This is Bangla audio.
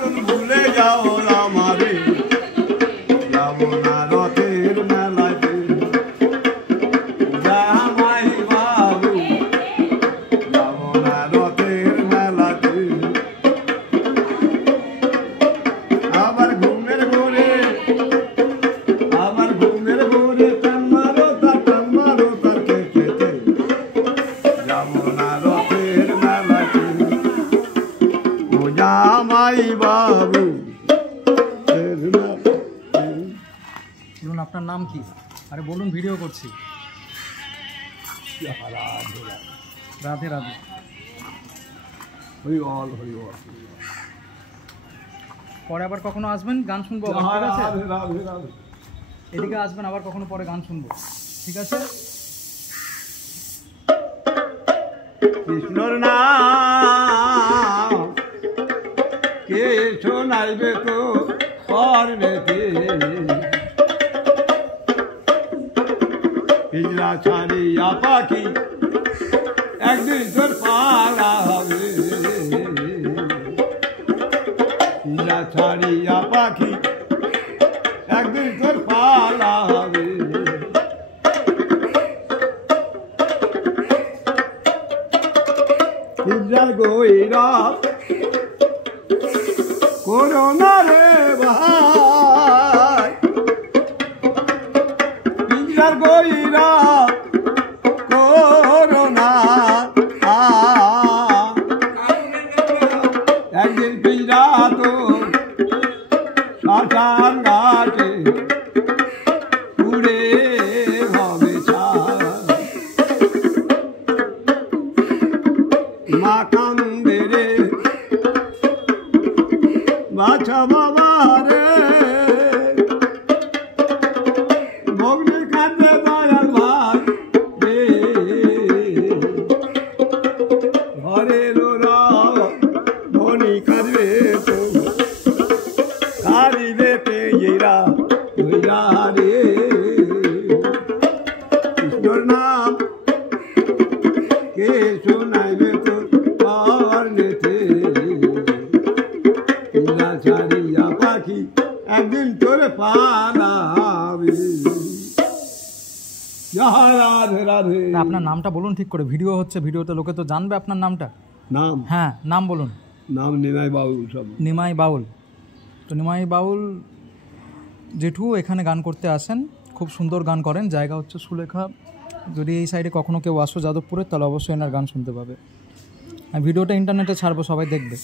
কারণ ভুলে যাও আমারে যাব না রথের মেলাতে জামাই বাবু যাব না রথের মেলাতে আবার ঘুমের ঘরে টান মারো তার খেতে যাব না রথের মেলাতে ও জামাই বাবু। বলুন আপনার নাম কি? আরে বলুন, ভিডিও করছি। রাধে রাধে। হরি বল হরি বল। পরে আবার কখনো আসবেন, গান শুনবো আবার, ঠিক আছে? এদিকে আসবেন আবার কখনো, পরে গান শুনবো, ঠিক আছে? কৃষ্ণর নাম কে শোনাইবে তো করবেতে পিজরা ছাড়িয়া পাখি একদিন তোর পালা হবে পিজরা ছাড়িয়া পাখি একদিন তোর পালা হবে পিজরার গইরা করোনা রে ভাই পিজরার গইরা করোনা একদিন পিজরা তো শ্মশান ঘাটে উড়ে হবে মা কান্দে রে বাছা বাবা রে ভগ্নি কাঁদে দয়াল ভাই রে ঘরের ধনী কাঁদবে তো কাঁদিবে পেয়েরা হইরা রে কৃষ্ণর নাম কে শোনাইবে তো করনেতে পিজরা ছাড়িয়া পাখি একদিন তোরে পালাবে। রাধে রাধে। আপনার নামটা বলুন ঠিক করে, ভিডিও হচ্ছে, ভিডিওতে লোকে তো জানবে আপনার নামটা। নাম? হ্যাঁ, নাম বলুন। নাম নিমাই বাউল। সব নিমাই বাউল। তো নিমাই বাউল জেঠু এখানে গান করতে আসেন, খুব সুন্দর গান করেন। জায়গা হচ্ছে সুলেখা। যদি এই সাইডে কখনো কেউ আসো যাদবপুরে, তাহলে অবশ্যই এনার গান শুনতে পাবে। ভিডিওটা ইন্টারনেটে ছাড়বো, সবাই দেখবে।